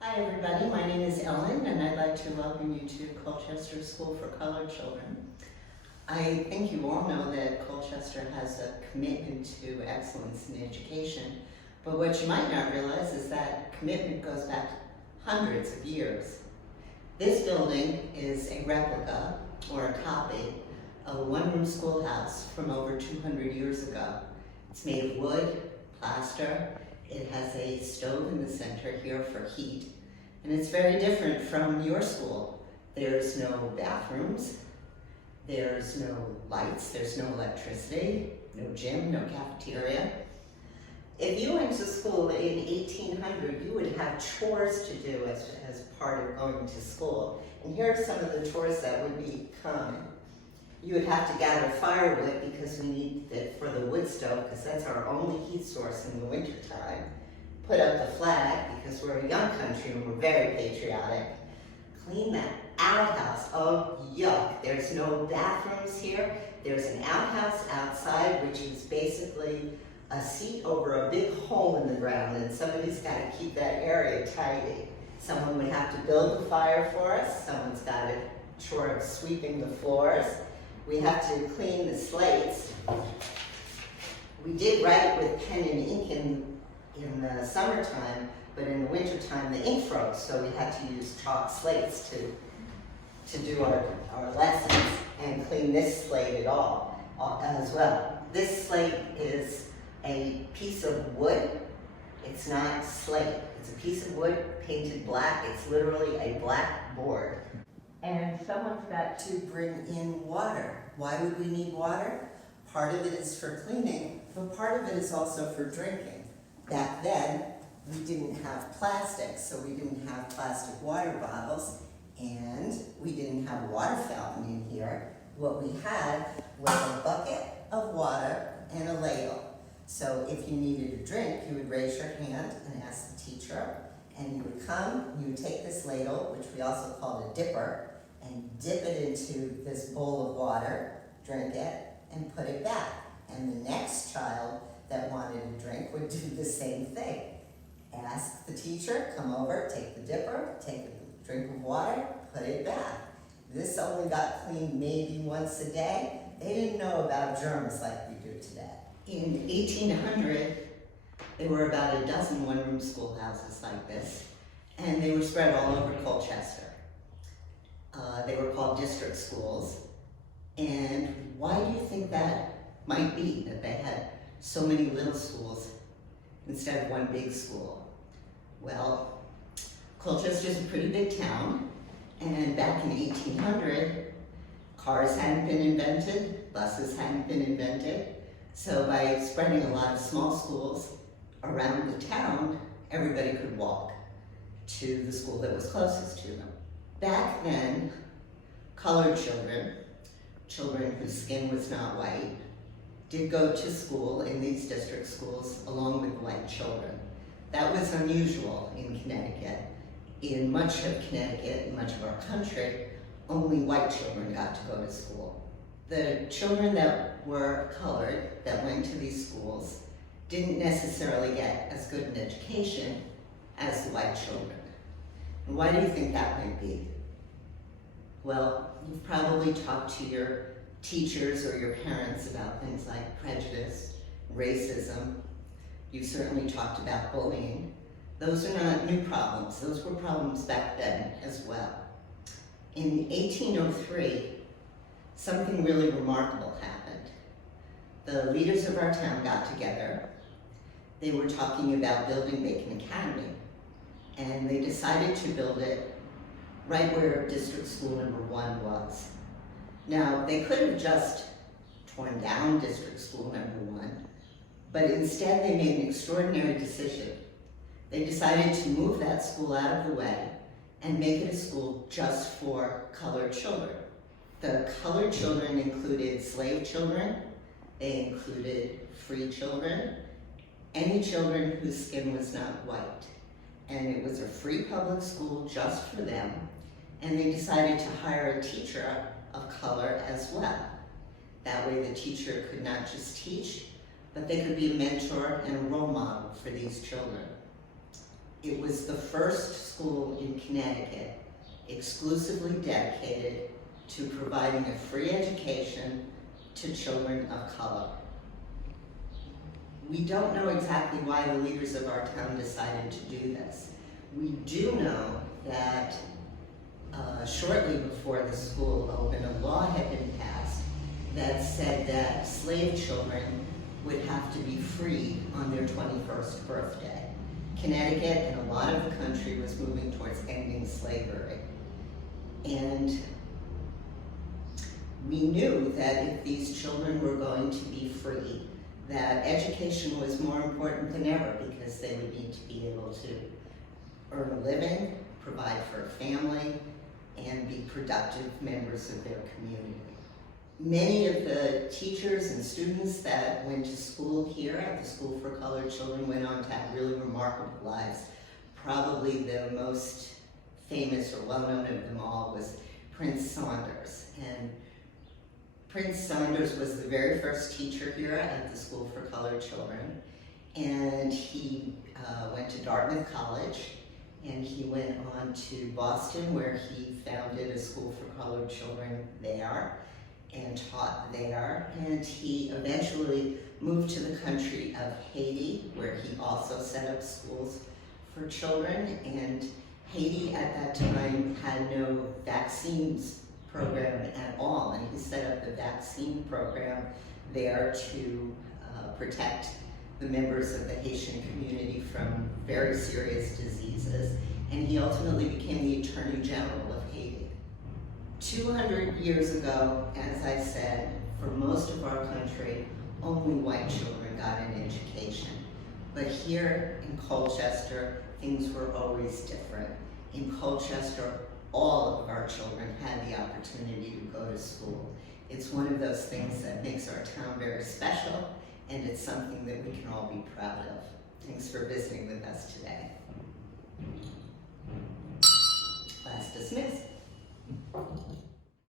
Hi everybody, my name is Ellen and I'd like to welcome you to Colchester School for Colored Children. I think you all know that Colchester has a commitment to excellence in education, but what you might not realize is that commitment goes back hundreds of years. This building is a replica or a copy of a one-room schoolhouse from over 200 years ago. It's made of wood, plaster. It has a stove in the center here for heat, and it's very different from your school. There's no bathrooms, there's no lights, there's no electricity, no gym, no cafeteria. If you went to school in 1800, you would have chores to do as part of going to school. And here are some of the chores that would become. You would have to gather firewood because we need it for the wood stove because that's our only heat source in the wintertime. Put up the flag because we're a young country and we're very patriotic. Clean that outhouse. Oh, yuck. There's no bathrooms here. There's an outhouse outside, which is basically a seat over a big hole in the ground, and somebody's got to keep that area tidy. Someone would have to build the fire for us. Someone's got a chore of sweeping the floors. We have to clean the slates. We did write with pen and ink in the summertime, but in the wintertime the ink froze, so we had to use chalk slates to do our lessons and clean this slate as well. This slate is a piece of wood. It's not slate. It's a piece of wood painted black. It's literally a black board. And someone's got to bring in water. Why would we need water? Part of it is for cleaning, but part of it is also for drinking. Back then, we didn't have plastic, so we didn't have plastic water bottles, and we didn't have a water fountain in here. What we had was a bucket of water and a ladle. So if you needed a drink, you would raise your hand and ask the teacher, and you would come, you would take this ladle, which we also called a dipper, and dip it into this bowl of water, drink it, and put it back. And the next child that wanted a drink would do the same thing. Ask the teacher, come over, take the dipper, take a drink of water, put it back. This only got cleaned maybe once a day. They didn't know about germs like we do today. In 1800, there were about a dozen one-room schoolhouses like this, and they were spread all over Colchester. They were called district schools. And why do you think that might be, that they had so many little schools instead of one big school? Well, Colchester's a pretty big town, and back in 1800, cars hadn't been invented, buses hadn't been invented, so by spreading a lot of small schools around the town, everybody could walk to the school that was closest to them. Back then, colored children whose skin was not white, did go to school in these district schools along with white children. That was unusual in Connecticut. In much of Connecticut, in much of our country, only white children got to go to school. The children that were colored, that went to these schools, didn't necessarily get as good an education as the white children. And why do you think that might be? Well, you've probably talked to your teachers or your parents about things like prejudice, racism. You've certainly talked about bullying. Those are not new problems. Those were problems back then as well. In 1803, something really remarkable happened. The leaders of our town got together. They were talking about building Bacon Academy, and they decided to build it right where District School number 1 was. Now, they could have just torn down District School number 1, but instead they made an extraordinary decision. They decided to move that school out of the way and make it a school just for colored children. The colored children included slave children, they included free children, any children whose skin was not white. And it was a free public school just for them, and they decided to hire a teacher of color as well. That way the teacher could not just teach, but they could be a mentor and a role model for these children. It was the first school in Connecticut exclusively dedicated to providing a free education to children of color. We don't know exactly why the leaders of our town decided to do this. We do know that shortly before the school opened, a law had been passed that said that slave children would have to be freed on their 21st birthday. Connecticut and a lot of the country was moving towards ending slavery. And we knew that if these children were going to be free, that education was more important than ever because they would need to be able to earn a living, provide for a family, and be productive members of their community. Many of the teachers and students that went to school here at the School for Colored Children went on to have really remarkable lives. Probably the most famous or well-known of them all was Prince Saunders. And Prince Saunders was the very first teacher here at the School for Colored Children. And he went to Dartmouth College, and he went on to Boston, where he founded a school for colored children there and taught there. And he eventually moved to the country of Haiti, where he also set up schools for children. And Haiti at that time had no vaccines program at all, and he set up the vaccine program there to protect the members of the Haitian community from very serious diseases, and he ultimately became the Attorney General of Haiti. 200 years ago, as I said, for most of our country, only white children got an education. But here in Colchester, things were always different. In Colchester, all of our children had the opportunity to go to school. It's one of those things that makes our town very special, and it's something that we can all be proud of. Thanks for visiting with us today.